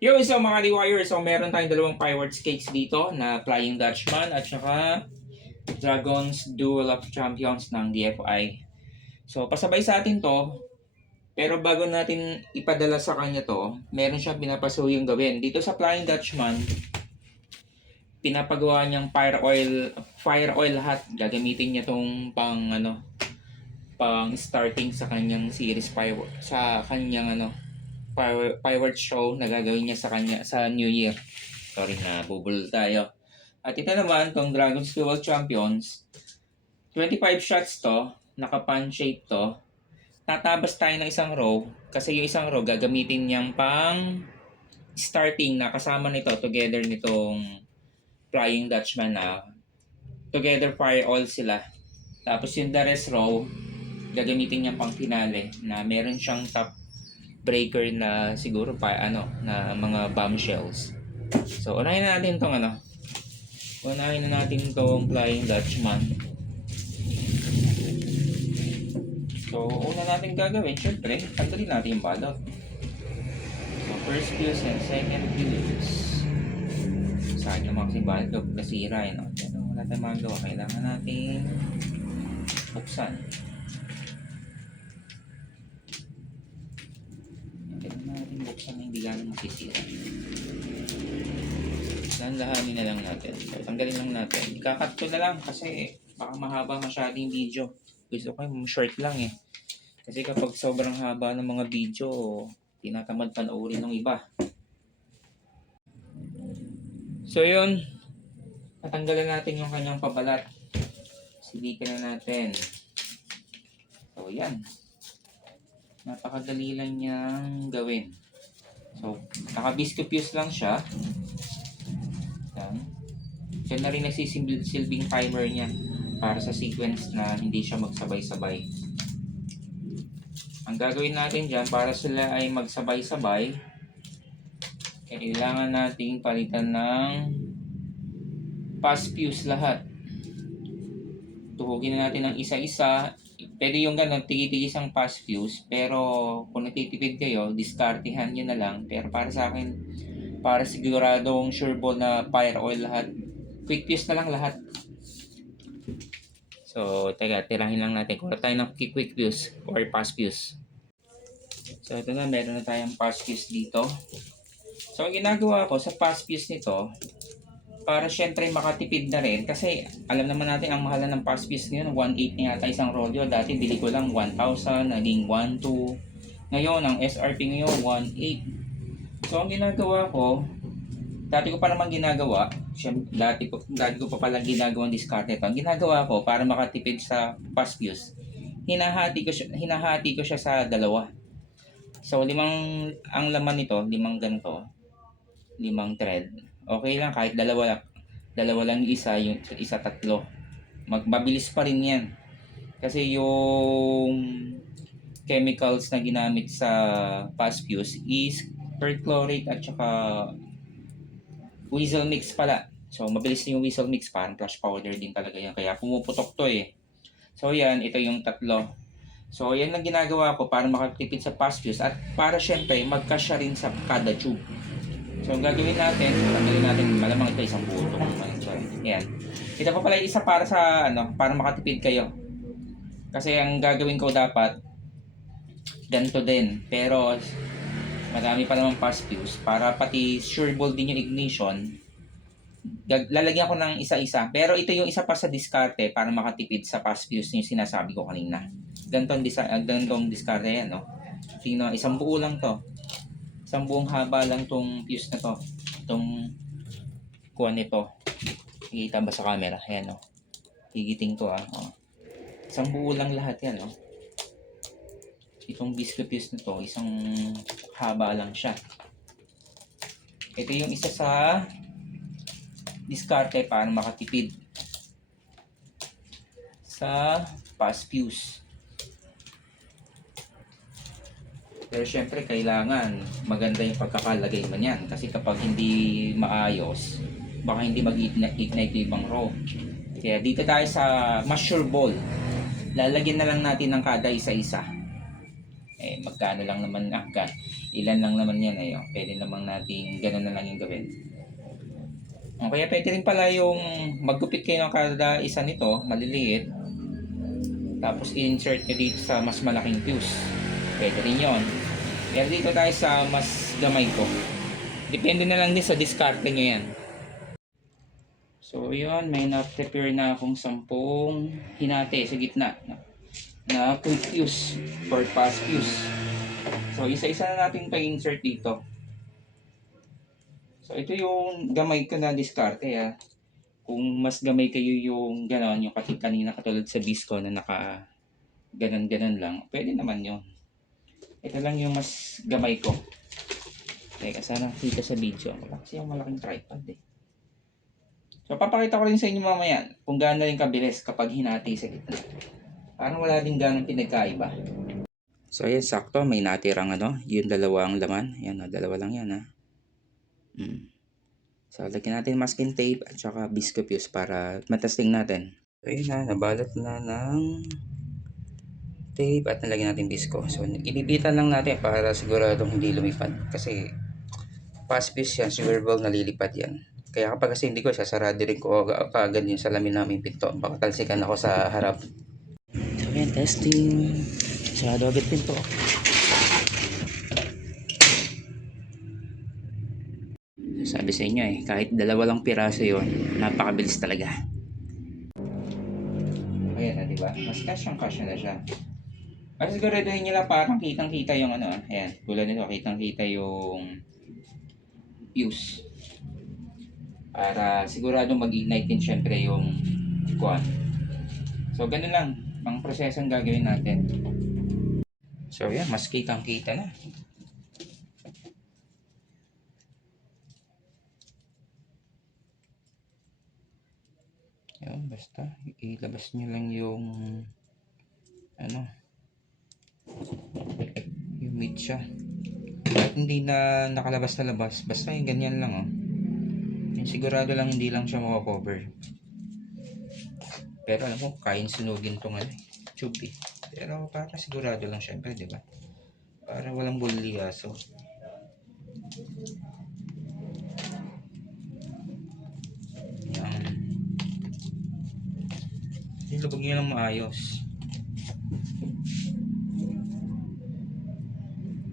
Yo, so mga Rewire, so meron tayong dalawang fireworks cakes dito na Flying Dutchman at saka Dragon's Duel of Champions ng DFI. So pasabay sa atin to, pero bago natin ipadala sa kanya to, meron siyang pinapasuyong gawin. Dito sa Flying Dutchman, pinapagawa niyang fire oil lahat. Gagamitin niya tong pang starting sa kanyang series sa kanyang fireworks show na gagawin niya sa kanya sa New Year. Sorry na bubul tayo. At ito naman, tong Dragon's Duel Champions, 25 shots to, naka-pan shape to. Tatabas tayo ng isang row kasi yung isang row gagamitin niyang pang starting na kasama nito together nitong Flying Dutchman na together fire oil sila. Tapos yung the rest row gagamitin niyang pang finale na meron siyang top breaker na siguro na mga bombshells. So unahin na natin tong Flying Dutchman. So una natin gagawin, syempre tanggalin natin yung balot. So first fuse and second fuse. Saan yung mga kasi balot nasira pero wala tayong magawa, kailangan natin buksan. Buksan na hindi gano'ng masisira. Lahanin na lang natin. So, tanggalin lang natin. Ikakat ko na lang kasi baka mahaba masyado yung video. Gusto ko yung short lang eh. Kasi kapag sobrang haba ng mga video, tinatamad panoorin ng iba. So yun, natanggalan natin yung kanyang pabalat. Silikan na natin. So yan. Napakadali lang niyang gawin. So, naka-biscuit fuse lang siya. Yan. Siya na rin nagsisilbing timer niya para sa sequence na hindi siya magsabay-sabay. Ang gagawin natin dyan, para sila ay magsabay-sabay, kailangan nating palitan ng pass fuse lahat. Tuhugin na natin ng isa-isa. Pwede yung gano'n, tigi-tigis ang pass fuse, pero kung natitipid kayo, diskartehan nyo na lang. Pero para sa akin, para siguradong sure ball na fire oil lahat, quick fuse na lang lahat. So, tirahin lang natin. Kuha tayo ng quick fuse or pass fuse. So, ito na, meron na tayong pass fuse dito. So, ang ginagawa ko sa pass fuse nito, para syempre makatipid na rin kasi alam naman natin ang mahal ng pass fuse ngayon, 1.8 na yata isang rolyo. Dati bili ko lang 1,000, naging 1,200. Ngayon ang SRP ngayon 1.8. So ang ginagawa ko, dati ko pa naman ginagawa, dati ko pa palang ginagawang discard nito. Ang ginagawa ko para makatipid sa pass fuse, hinahati ko siya sa dalawa. So ang laman nito, 5 ganito, 5 thread. Okay lang kahit dalawa lang yung isa tatlo. Mabilis pa rin yan. Kasi yung chemicals na ginamit sa pass fuse is perchlorate at saka weasel mix pala. So mabilis yung weasel mix, parang flash powder din talaga yan. Kaya pumuputok to eh. So yan, ito yung tatlo. So yan ang ginagawa ko para makatipid sa pass fuse at para syempre magkasya rin sa kada tube. So, ang gagawin natin, malamang ito isang buo. Ayan. Ito pa pala isa para sa, para makatipid kayo. Kasi ang gagawin ko dapat, ganito din. Pero, madami pa namang pass fuse. Para pati sure ball din yung ignition, lalagyan ko ng isa-isa. Pero ito yung isa pa sa diskarte para makatipid sa pass fuse yung sinasabi ko kanina. Ganitong diskarte yan, no? Tingnan, isang buo lang to. Isang buong haba lang tong fuse na to. Itong kuha nito. Nakikita ba sa camera? Ayan o. Higiting to Isang buo lang lahat yan Itong biscuit fuse na to, isang haba lang siya. Ito yung isa sa diskarte para makatipid sa pass fuse. Pero syempre kailangan maganda yung pagkakalagay man yan. Kasi kapag hindi maayos, baka hindi mag-ignite yung ibang row. Kaya dito tayo sa mas sure ball. Lalagyan na lang natin ng kada isa-isa. Magkano lang naman Ilan lang naman yan eh. Oh. Pwede namang natin ganun na lang yung gawin. O kaya pwede rin pala yung maggupit kayo ng kada isa nito, maliliit. Tapos insert nyo dito sa mas malaking fuse. Pwede rin yun. Pero dito tayo sa mas gamay ko. Depende na lang din sa diskarte nyo yan. So yun, may na-prepare na akong 10 hinati sa gitna na quick fuse or fast fuse. So isa-isa na natin pa-insert dito. So ito yung gamay ko na diskarte ha. Kung mas gamay kayo yung ganon, yung kanina katulad sa Bisco na naka ganon-ganon lang, pwede naman yun. Ito lang yung mas gamay ko. Teka, sana kita sa video. Wala kasi yung malaking tripod eh. So, papakita ko rin sa inyo mamaya kung gaano rin kabilis kapag hinati sa gitna. Parang wala din ganong pinagkaiba. So, ayan, sakto. May natirang yung dalawang laman. Ayan, dalawa lang yan, ha. So, lagyan natin masking tape at saka Bisco fuse para matesting natin. So, ayan na. Nabalot na ng tape at nalagyan natin Bisco. So, inipitan lang natin para siguradong hindi lumipad. Kasi, fast fuse yan. Sigurable nalilipad yan. Kaya kapag kasi hindi ko, sasarado rin ko kaagad yung salamin namin pinto. Baka talsikan ako sa harap. So yan, testing. Sarado agad pinto. Sabi sa inyo kahit dalawa lang piraso yon, napakabilis talaga. Ayan na, diba? Mas cash na siya. Mas siguraduhin nyo lang parang kitang-kita yung ayan, tulad nito, kitang-kita yung fuse. Para sigurado mag-ignite din syempre yung kuwan. So, ganun lang. Pang proseso ang gagawin natin. So, yan. Mas kitang-kita na. Yan. Basta, ilabas nyo lang yung yung meat siya. Kahit hindi na nakalabas na labas. Basta yung ganyan lang, Yung sigurado lang hindi lang siya makakover. Pero alam mo, kain sunugin tong tube eh. Pero para sigurado lang syempre, di ba? Para walang buliyaso. Yan. Ilubog nyo lang maayos.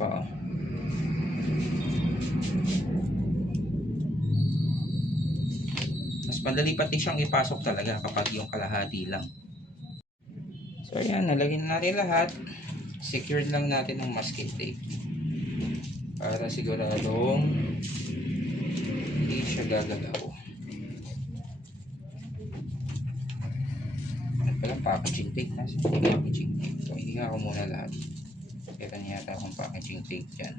Pa. Mas madali pati siyang ipasok talaga kapag yung kalahati lang. So ayan, nalagyan natin lahat. Secured lang natin ng masking tape. Para siguradong hindi siya gagalaw. Ano pala, packaging tape na. Packaging tape. So hihinga ko muna lahat. Ito niya yata akong packaging tape dyan.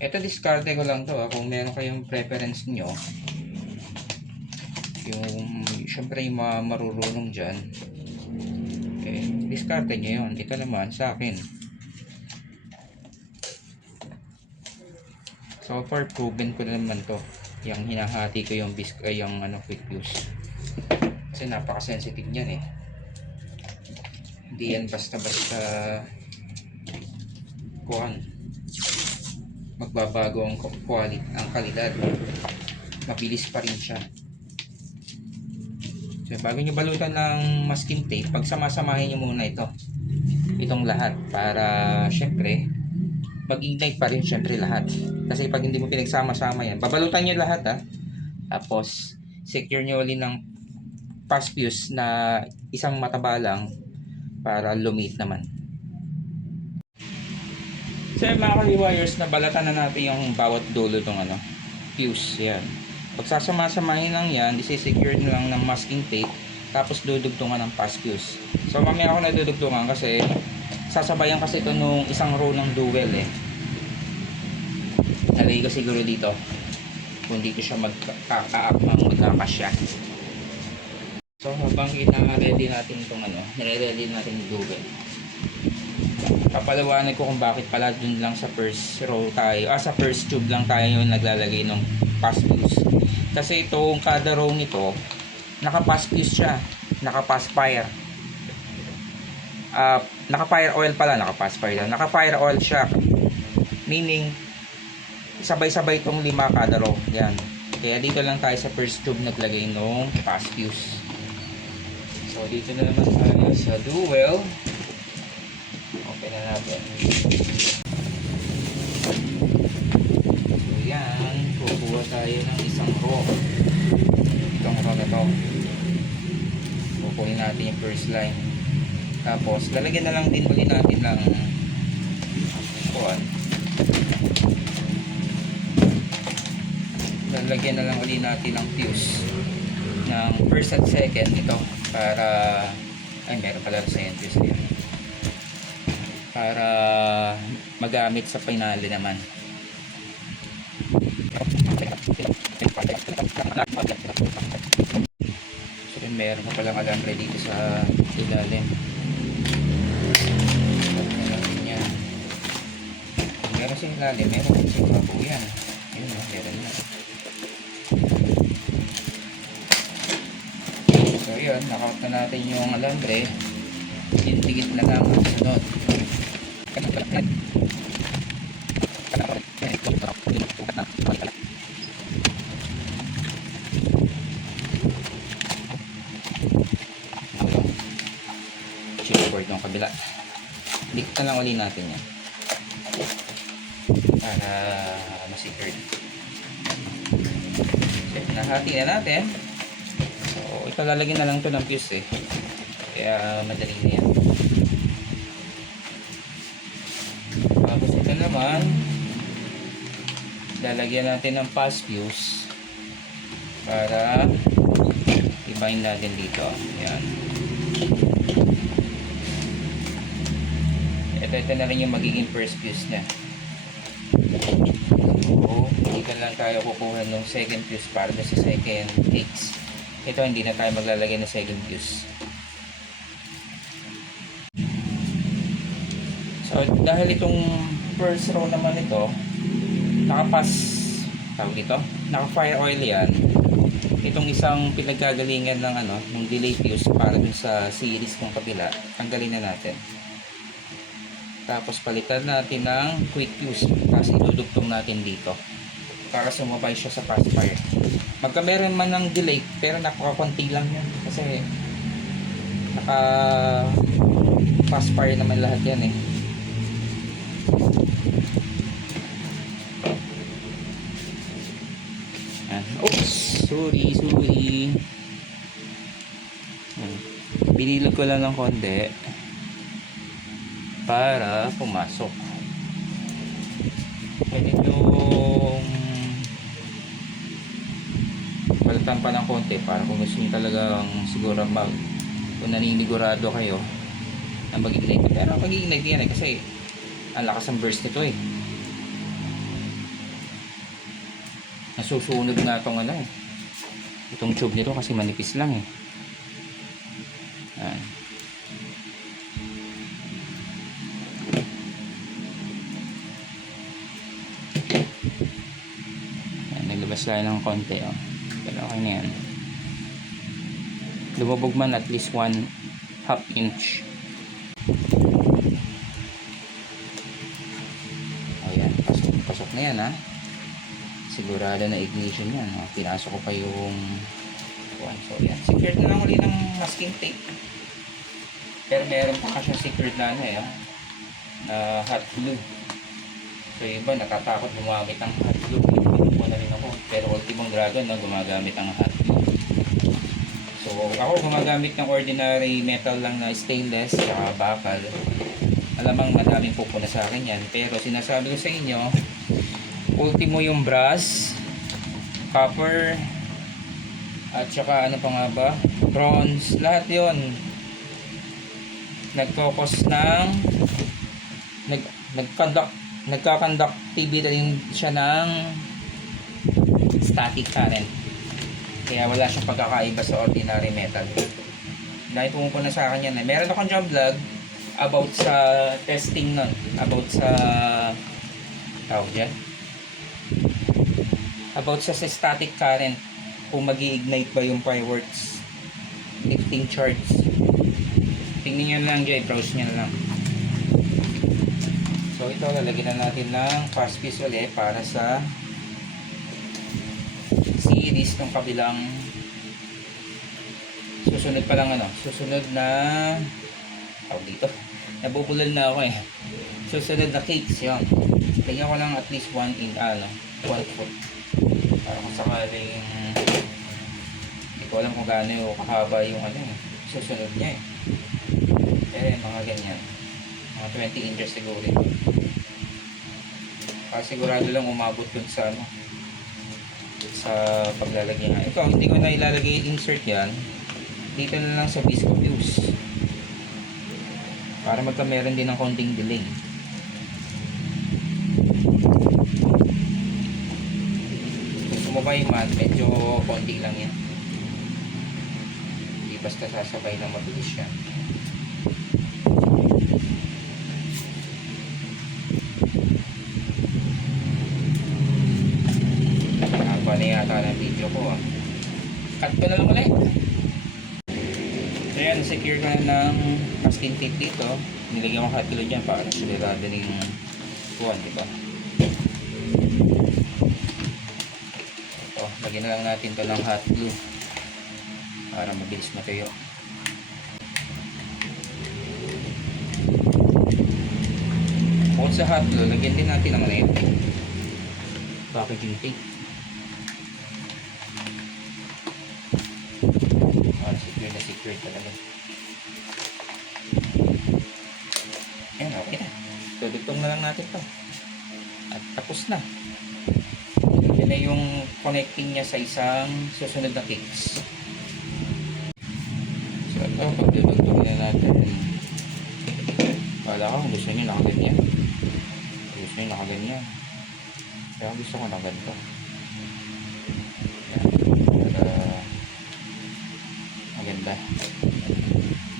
Ito diskarte ko lang to kung meron kayong preference nyo. Yung syempre yung mga marurunong dyan, diskarte nyo yun. Ito naman sa akin, so far proven ko naman to, yung hinahati ko yung yung quick fuse, kasi napaka-sensitive niyan hindi yan basta-basta magbabago ang quality, ang kalidad, mabilis pa rin siya. So, bago nyo balutan ng masking tape, pagsama-samahin nyo muna itong lahat para syempre mag-ignite pa rin syempre lahat. Kasi pag hindi mo pinagsama-sama yan, babalutan nyo lahat tapos secure nyo ulit ng fast fuse na isang mataba lang para lumit naman. So mga kaliwires, nabalatan na natin yung bawat dulo ng fuse. Yan. Pagsasama-samahin lang yan, isi-secure nyo lang ng masking tape, tapos dudugtungan ng fast fuse. So mamaya ako nadudugtungan kasi sasabayan kasi ito nung isang row ng dual Nalagay ko siguro dito kung dito siya magkakaap ng magkakasya. So habang ina-ready natin itong nire-ready natin yung dual, papalawanan ko kung bakit pala dun lang sa first row tayo, sa first tube lang tayo yung naglalagay ng fast fuse. Kasi itong kada row nito, naka-fast fuse siya, naka-fast fire. Naka-fire oil pala, naka-fire oil siya. Meaning, sabay-sabay itong 5 kada row. Yan. Kaya dito lang tayo sa first tube naglagay nung pass fuse. So, dito na naman tayo sa dual. Open na natin. So, yan. Kukuha tayo ng isang row. Itong row na to. Kukuhin natin yung first line. Tapos, lalagyan na lang din ulit natin ng lalagyan na lang ulit natin ng fuse ng first at second ito para meron pala sa fuse yan para magamit sa finale naman. So meron pa palang alambre dito sa ilalim. Meron sa ilalim, meron din sa babo yan. Ayun, meron na. So yun, nakaut na natin yung alambre. Tintigit na lang ang sunod. Chipboard ng kabila. Dikit na lang ulit natin yan para ma-secured. So, nahati na natin. So, ito lalagyan na lang ito ng fuse kaya madali na yan. Tapos ito naman lalagyan natin ng pass fuse para i-bind natin dito. Yan. Ito na rin yung magiging first fuse niya. So, dito lang tayo kukuha ng second fuse para sa second X. Ito hindi na tayo maglalagay ng second fuse. So, dahil itong first row naman ito, naka-fire oil yan. Itong isang pinagkagalingan ng ng delay fuse para dun sa series ng kabila, tanggalin na natin. Tapos palitan natin ng quick fuse kasi idudugtong natin dito para sumabay siya sa fast fire. Magka meron man ng delay pero napakakunti lang yan kasi naka fast fire naman lahat yan Oops, sorry. Binilog ko lang ng konti para pumasok. Pwede yung palitan pa ng konti para kung gusto nyo talagang siguro kung naninigurado kayo na mag-ignite. Pero mag-ignite yan kasi ang lakas ng burst nito nasusunod nga itong itong tube nito kasi manipis lang Ayan. Naglabas tayo ng konti pero okay na yan. Lumabog man at least 1/2 inch. Ayan, pasok na yan sigurado na ignition yan pinasok ko pa yung so yan, secured na lang ulit ng masking tape pero meron pa kasi secured na na hot glue. So iba natatakot gumamit ng hot glue, hindi na rin ako pero Ultimong Dragon gumagamit ng hot glue. So ako gumagamit ng ordinary metal lang na stainless at bakal. Alamang madaming pupuna sa akin yan pero sinasabi ko sa inyo Ultimo yung brass, copper, at saka ano pa nga ba, bronze, lahat yon nagkokos ng nagka-conductivity rin siya ng static current kaya wala siyang pagkakaiba sa ordinary metal. Dahil pumupuna sa akin yan meron akong job vlog about sa testing nun, about sa about sa static current kung magi-ignite ba yung fireworks lifting charge tingnan nyo lang dyan, browse nyo lang. So ito, lalagyan na natin ng fast fuse ulit para sa series ng kabilang susunod pa lang susunod na dito, nabubulol na ako susunod na cakes yun. Lagyan ko lang at least 1 foot para kung sakaling hindi ko alam kung gaano yung kahaba yung susunod niya mga ganyan, mga 20 inches siguro ito. Sigurado lang umabot dun sa sa paglalagay nga. Ito, hindi ko na ilalagay insert yan. Dito na lang sa visco fuse. Para magkameron din ng konting delay. Kung sumabay man, medyo konti lang yan. Hindi basta sasabay na mabilis yan. Na yata ng video ko cut ko na lang ulit. So yan, secure ko na ng masking tape dito. Nilagyan ko hot glue dyan para sigurado rin yung buwan, diba? Ito, lagyan na lang natin to ng hot glue para mabilis matuyo. Bukod sa hot glue, lagyan din natin ng packaging tape. Secure talaga. Ayan, okay na. So, dugtong na lang natin to. At tapos na. Yan na yung connecting niya sa isang susunod na cakes. So, ito, pagdudugtong na natin. Kala ko, gusto nyo nakaganyan. Gusto nyo nakaganyan. Kaya gusto ko na ganito.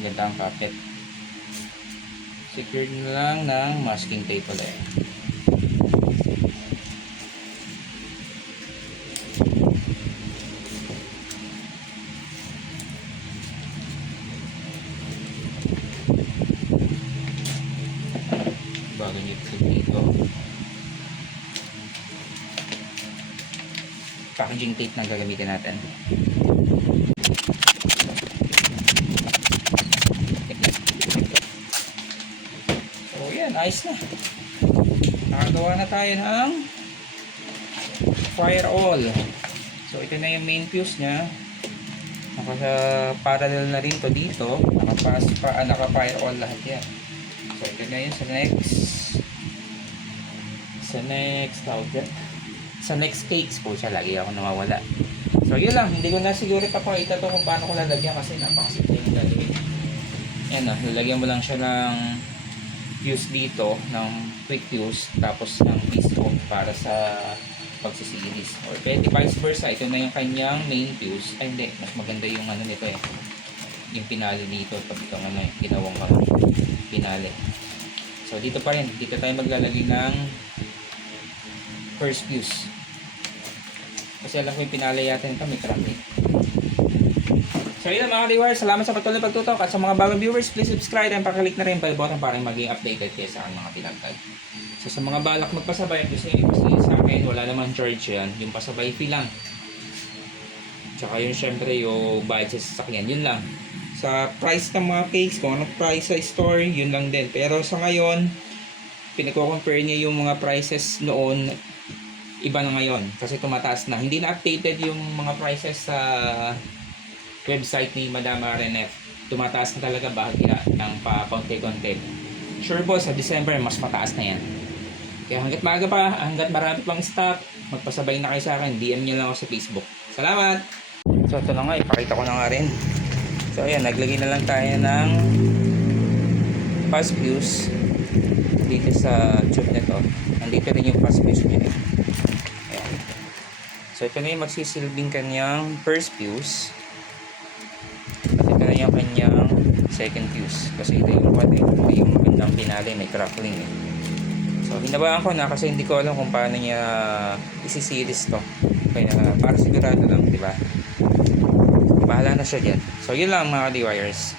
Ganda ang kapit. Secured na lang ng masking tape ulit. Bago nyo dito, packaging tape na gagamitin natin. Ayos na. Nakagawa na tayo ng fire all. So ito na yung main fuse nya. Naka-parallel na rin to dito. Naka-fire all lahat yan. So ito na yun sa next cakes po siya. Lagi ako nawawala. So yun lang. Hindi ko na siguro papakita to kung paano ko lalagyan kasi napakasimple yung gagawin. Yan o. Lalagyan mo lang siya ng fuse dito ng quick fuse tapos ng visco para sa pagsisilis, or pwede vice versa. Ito na yung kanyang main fuse. Ay hindi, mas maganda yung nito yung pinali dito pag itong ginawang pinali. So dito pa rin, dito tayo maglalagay ng first fuse kasi alam ko yung pinali yata nito may crack So yun mga ka-D-Wire, salamat sa patuloy pagtutok at sa mga bagong viewers, please subscribe and pakalik na rin bell button para maging updated kayo sa aking mga pinagtag. So sa mga balak magpasabay, gusto nyo ipasili sa akin, wala namang charge yan, yung pasabay fee lang. Tsaka yun syempre yung bayad sa sasakyan, yun lang. Sa price ng mga cakes, kung anong price sa store, yun lang din. Pero sa ngayon, pinagko-compare niya yung mga prices noon, iba na ngayon kasi tumataas na. Hindi na updated yung mga prices sa website ni Madam Renet. Tumataas na talaga bahagya ng pa-konti-konti. Sure po, sa December mas mataas na yan. Kaya hanggat maaga pa, hanggat marami pang stock, magpasabay na kayo sa akin. DM nyo lang ako sa Facebook. Salamat! So ito na nga, ipakita ko na nga rin. So ayan, naglagay na lang tayo ng fast fuse dito sa tube na to. Nandito rin yung fast fuse niya. Ayan. So ito na yung magsisilbing kanyang first fuse. Ito na yung kanyang second fuse kasi ito yung magandang pinali, may crackling So hinabaan ko na kasi hindi ko alam kung paano niya isisilis to, kaya para sigurado lang, di ba? Bahala na siya dyan. So yun lang mga ka-D-Wires.